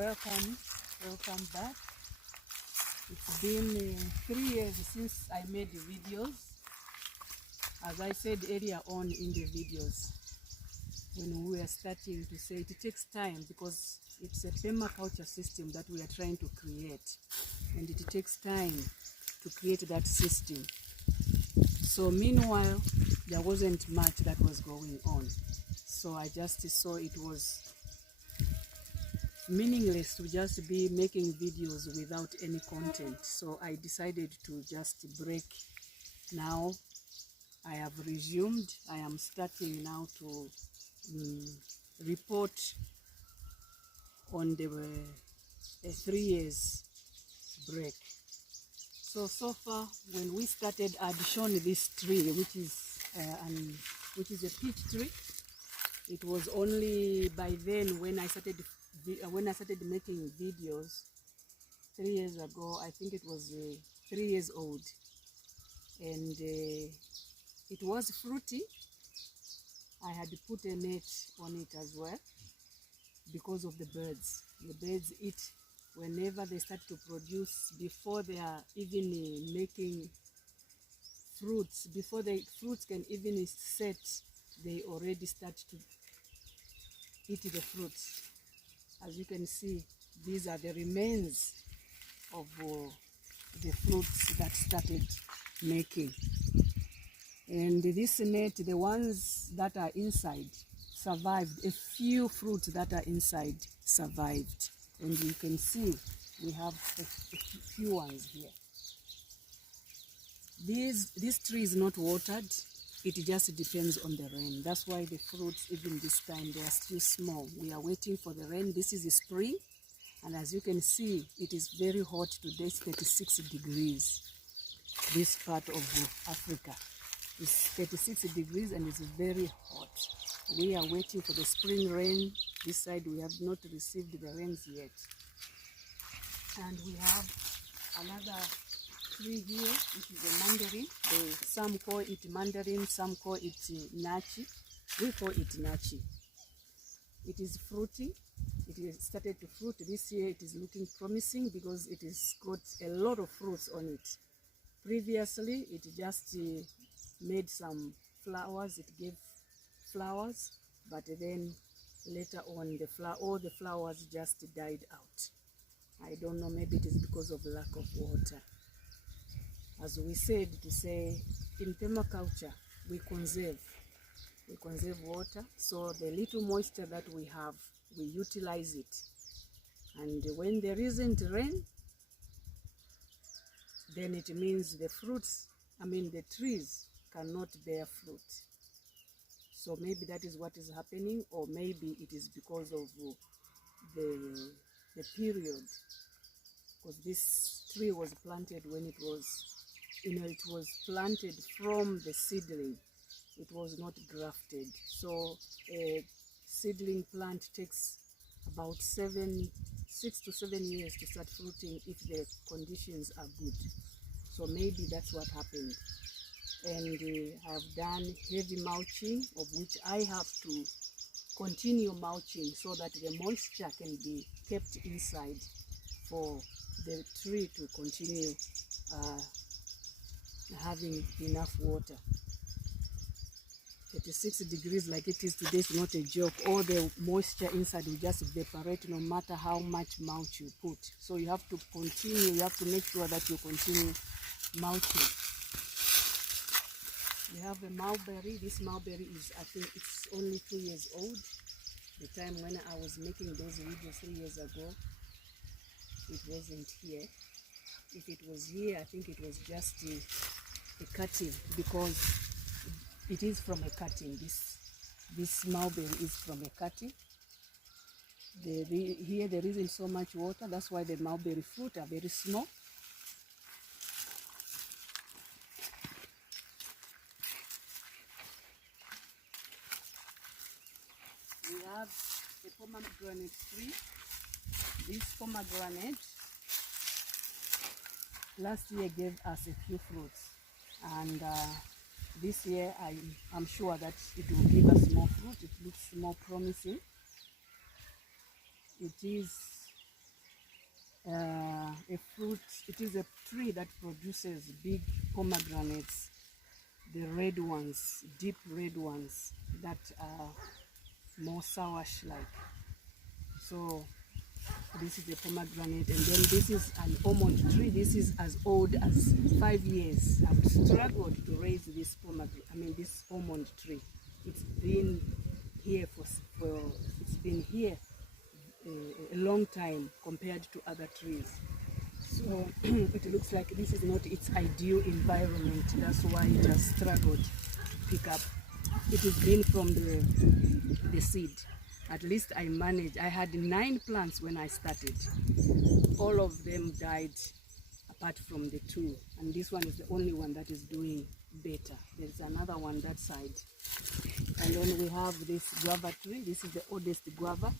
welcome back. It's been 3 years since I made the videos. As I said earlier on in the videos, when we were starting to say it takes time because it's a permaculture system that we are trying to create, and it takes time to create that system. So meanwhile, there wasn't much that was going on. So I just saw it was meaningless to just be making videos without any content. So I decided to just break. Now I have resumed. I am starting now to report on the 3 years break. So far, when we started, I'd shown this tree, which is a peach tree. It was only by then when I started making videos 3 years ago. I think it was 3 years old, and it was fruity. I had put a net on it as well because of the birds. The birds eat whenever they start to produce, before they are even making fruits, before the fruits can even set, they already start to eat the fruits. As you can see, these are the remains of the fruits that started making. And this net, the ones that are inside survived. A few fruits that are inside survived. And you can see we have a few ones here. This tree is not watered. It just depends on the rain. That's why the fruits, even this time, they are still small. We are waiting for the rain. This is the spring, and as you can see, it is very hot today. It's 36 degrees. This part of Africa is 36 degrees and it's very hot. We are waiting for the spring rain. This side we have not received the rains yet. And we have another tree here, which is a mandarin. Some call it mandarin, some call it nachi. We call it nachi. It is fruity. It has started to fruit this year. It is looking promising because it has got a lot of fruits on it. Previously, it just made some flowers. It gave flowers, but then later on, all the flowers just died out. I don't know, maybe it is because of lack of water. As we said, to say in permaculture, we conserve water. So the little moisture that we have, we utilize it. And when there isn't rain, then it means the trees cannot bear fruit. So maybe that is what is happening, or maybe it is because of the period. Because this tree was planted when it was planted from the seedling. It was not grafted. So a seedling plant takes about 6 to 7 years to start fruiting if the conditions are good. So maybe that's what happened. And I've done heavy mulching, of which I have to continue mulching so that the moisture can be kept inside for the tree to continue having enough water. 36 degrees like it is today is not a joke. All the moisture inside will just evaporate no matter how much mulch you put. So you have to continue, you have to make sure that you continue mulching. We have a mulberry. This mulberry is, I think it's only 2 years old. The time when I was making those videos 3 years ago, it wasn't here. If it was here, I think it was just a cutting, because it is from a cutting. This mulberry is from a cutting. Here there isn't so much water. That's why the mulberry fruit are very small. We have a pomegranate tree. This pomegranate last year gave us a few fruits, and this year I'm sure that it will give us more fruit. It looks more promising. It is a fruit. It is a tree that produces big pomegranates, the red ones, deep red ones that are more sourish like. So this is the pomegranate, and then this is an almond tree. This is as old as 5 years. I've struggled to raise this this almond tree. It's been here it's been here a long time compared to other trees. So it looks like this is not its ideal environment. That's why it has struggled to pick up. It has been from the seed. At least I managed. I had 9 plants when I started. All of them died apart from the 2. And this one is the only one that is doing better. There's another one that side. And then we have this guava tree. This is the oldest guava,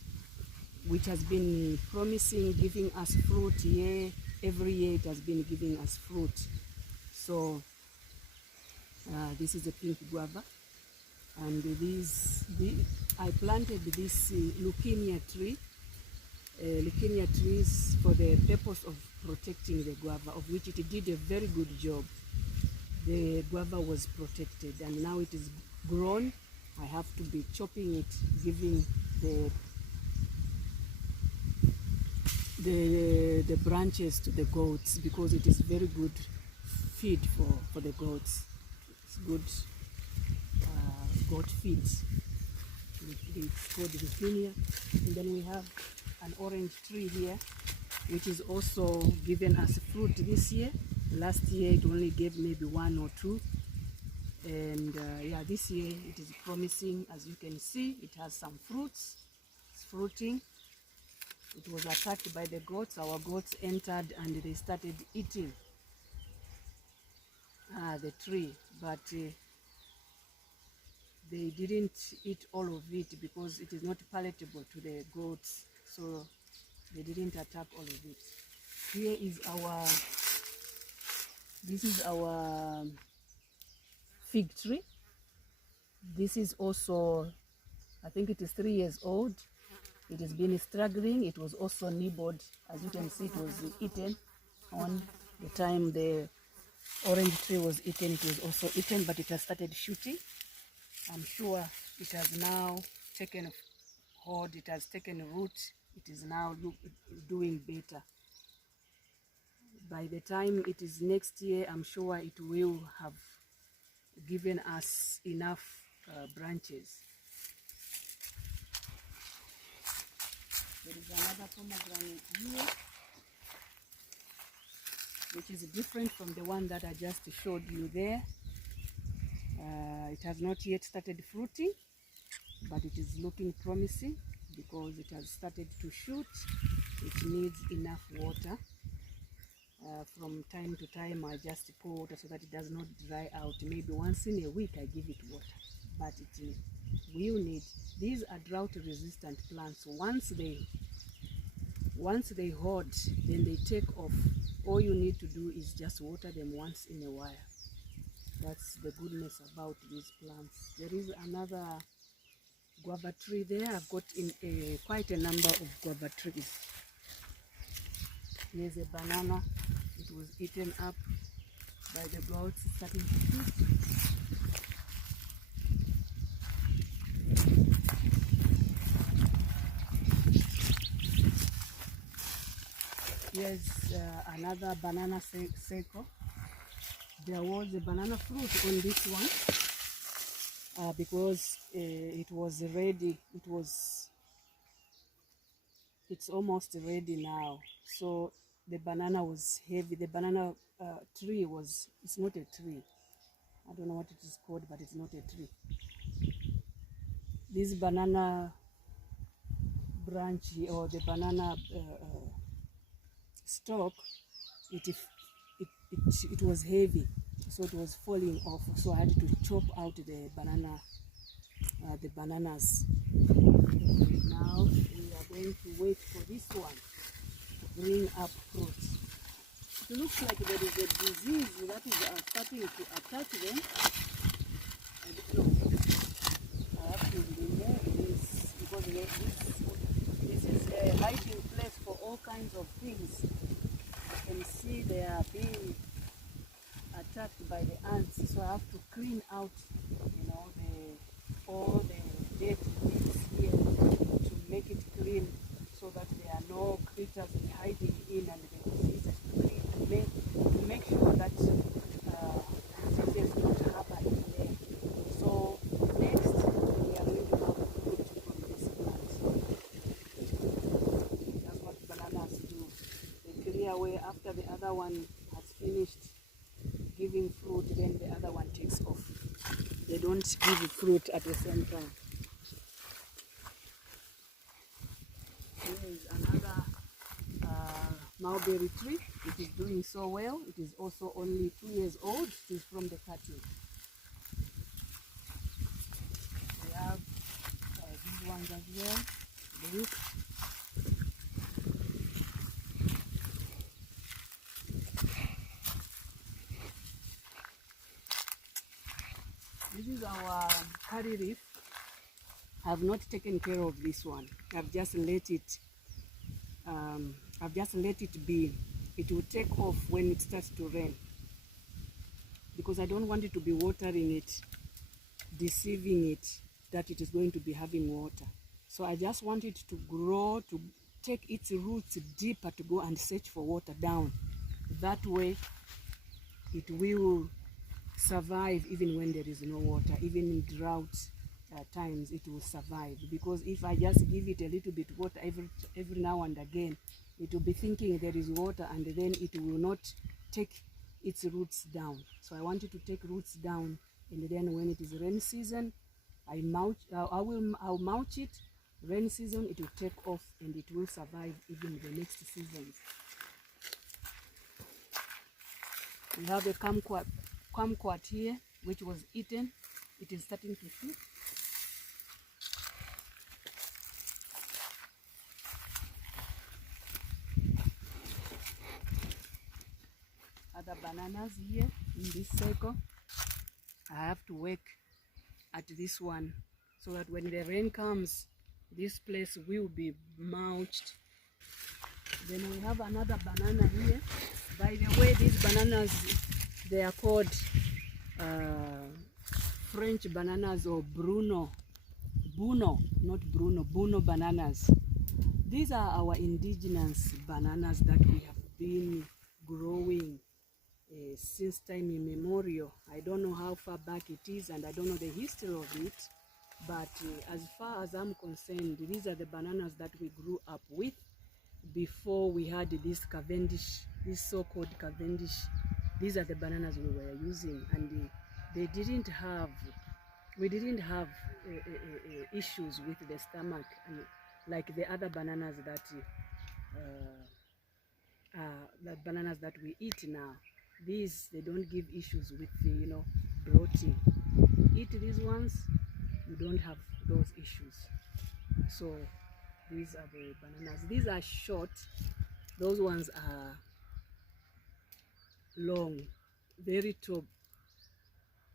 which has been promising, giving us fruit every year. It has been giving us fruit. So this is a pink guava. And I planted this leukemia tree. Leukemia trees for the purpose of protecting the guava, of which it did a very good job. The guava was protected, and now it is grown. I have to be chopping it, giving the branches to the goats, because it is very good feed for the goats. It's good goat feed. It's called leukemia. And then we have an orange tree here, which is also given us fruit this year. Last year it only gave maybe 1 or 2. And yeah, this year it is promising. As you can see, it has some fruits. It's fruiting. It was attacked by the goats. Our goats entered and they started eating the tree, but they didn't eat all of it because it is not palatable to the goats, so they didn't attack all of it. Here is this is our fig tree. This is also, I think it is 3 years old. It has been struggling. It was also nibbled. As you can see, it was eaten on the time the orange tree was eaten. It was also eaten, but it has started shooting. I'm sure it has now taken hold. It has taken root. It is now doing better. By the time it is next year, I'm sure it will have given us enough branches. There is another pomegranate here, which is different from the one that I just showed you there. It has not yet started fruiting, but it is looking promising because it has started to shoot. It needs enough water. From time to time I just pour water so that it does not dry out. Maybe once in a week I give it water, but it will need. These are drought resistant plants. Once they hold, then they take off. All you need to do is just water them once in a while. That's the goodness about these plants. There is another guava tree there. I've got quite a number of guava trees. Here's a banana. It was eaten up by the goats, starting to shoot. Here's another banana seco. There was a banana fruit on this one because it was ready. It's almost ready now. So the banana was heavy. The banana tree it's not a tree. I don't know what it is called, but it's not a tree. This banana branch or the banana stalk, it was heavy, so it was falling off. So I had to chop out the bananas. Now we are going to wait for this one to bring up fruit. It looks like there is a disease that is starting to attack them. I don't know. I have to remove this because this is a hiding place for all kinds of things. see they are being attacked by the ants, so I have to clean out, all the dead leaves here to make it clean, so that there are no critters hiding in and the diseases to make sure that diseases don't happen in there. So next we are going to have fruit from this plant. That's what bananas do. They clear away after the other one has finished giving fruit, then the other one takes off. They don't give fruit at the same time. Here is another mulberry tree. It is doing so well. It is also only 2 years old. It is from the cutting. We have these ones as well. Look. This is our curry leaf. I have not taken care of this one. I've just let it be. It will take off when it starts to rain, because I don't want it to be watering it, deceiving it that it is going to be having water. So I just want it to grow, to take its roots deeper, to go and search for water down. That way it will survive even when there is no water. Even in drought times it will survive, because if I just give it a little bit water every now and again, it will be thinking there is water, and then it will not take its roots down. So I want it to take roots down, and then when it is rain season, I'll mulch it. Rain season it will take off, and it will survive even the next seasons. We have a kumquat here, which was eaten. It is starting to shoot. Other bananas here in this circle. I have to work at this one, so that when the rain comes, this place will be mulched. Then we have another banana here. By the way, these bananas, they are called French bananas, or Bruno bananas. These are our indigenous bananas that we have been growing since time immemorial. I don't know how far back it is, and I don't know the history of it, but as far as I'm concerned, these are the bananas that we grew up with before we had this Cavendish, this so-called Cavendish. These are the bananas we were using, and we didn't have issues with the stomach, and like the other bananas that bananas that we eat now. These, they don't give issues with the bloating. Eat these ones, you don't have those issues. So these are the bananas. These are short, those ones are long, very tall.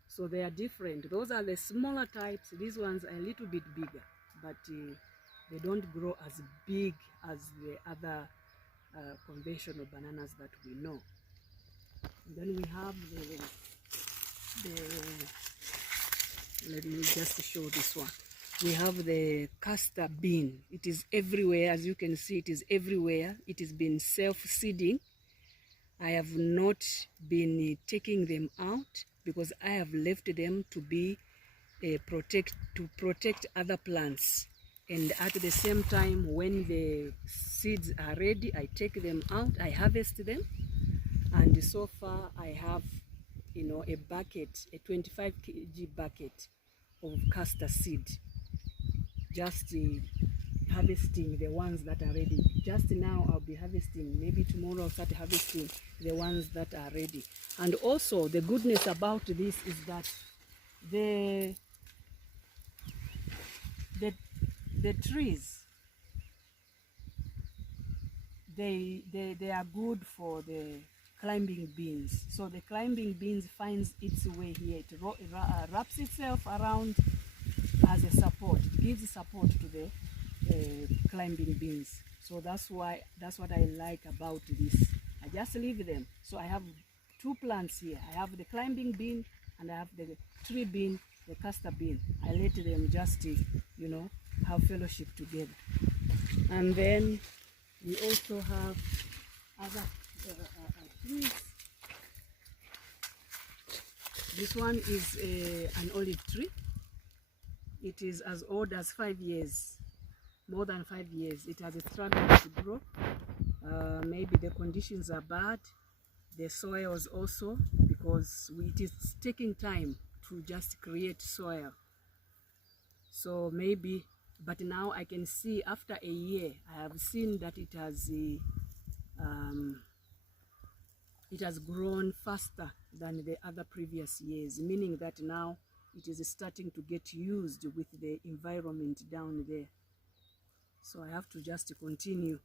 So they are different. Those are the smaller types. These ones are a little bit bigger, but they don't grow as big as the other conventional bananas that we know. And then we have let me just show this one. We have the castor bean. It is everywhere. As you can see, it is everywhere. It has been self-seeding. I have not been taking them out, because I have left them to be protect other plants. And at the same time, when the seeds are ready, I take them out, I harvest them. And so far I have a bucket, a 25 kg bucket of castor seed, just harvesting the ones that are ready. Just now I'll be harvesting, maybe tomorrow I'll start harvesting the ones that are ready. And also the goodness about this is that the trees, they are good for the climbing beans. So the climbing beans finds its way here. It wraps itself around as a support. It gives support to the climbing beans. So that's what I like about this. I just leave them. So I have two plants here. I have the climbing bean and I have the tree bean, the castor bean. I let them just, you know, have fellowship together. And then we also have other trees. This one is an olive tree. It is as old as 5 years, more than 5 years. It has struggled to grow. Maybe the conditions are bad, the soils also, because it is taking time to just create soil. So maybe, but now I can see after a year, I have seen that it has grown faster than the other previous years, meaning that now it is starting to get used with the environment down there. So I have to just continue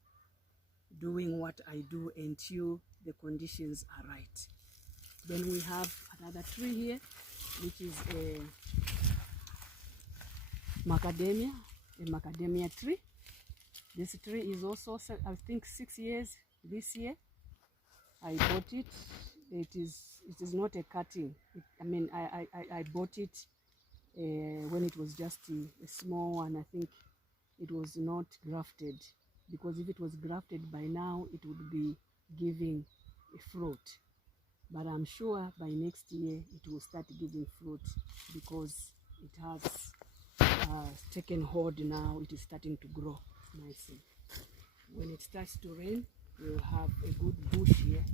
doing what I do until the conditions are right. Then we have another tree here, which is a macadamia tree. This tree is also, I think, 6 years this year. I bought it. It is not a cutting. I bought it when it was just a small one. I think it was not grafted, because if it was grafted by now, it would be giving a fruit. But I'm sure by next year it will start giving fruit, because it has taken hold now. It is starting to grow nicely. When it starts to rain, we'll have a good bush here.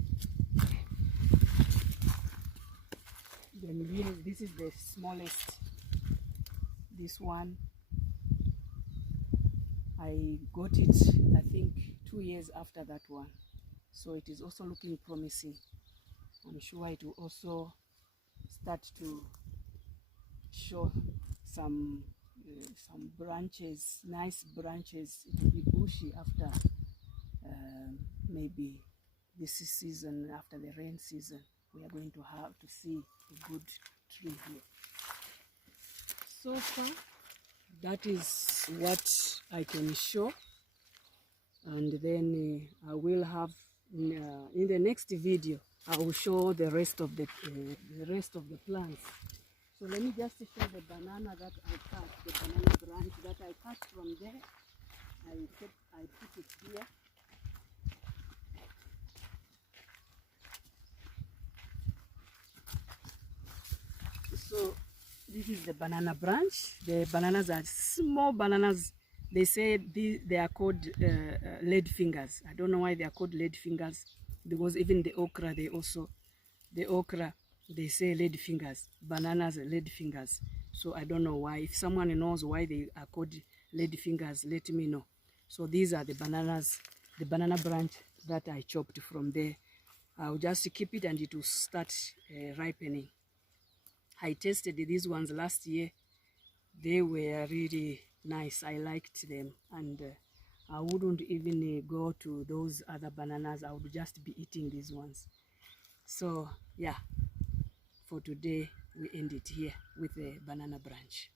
Then this is the smallest. This one, I got it, I think, 2 years after that one. So it is also looking promising. I'm sure it will also start to show some branches, nice branches. It will be bushy after maybe this season, after the rain season. We are going to have to see a good tree here. So far, that is what I can show. And then I will have in the next video, I will show the rest of the plants. So let me just show the banana that I cut, the banana branch that I cut from there. I put it here. So this is the banana branch. The bananas are small bananas. They say they are called lead fingers. I don't know why they are called lead fingers, because even the okra, they say lead fingers. Bananas are lead fingers. So I don't know why. If someone knows why they are called lead fingers, let me know. So these are the bananas, the banana branch that I chopped from there. I'll just keep it and it will start ripening. I tasted these ones last year. They were really nice. I liked them, and I wouldn't even go to those other bananas. I would just be eating these ones. So yeah, for today we end it here with the banana branch.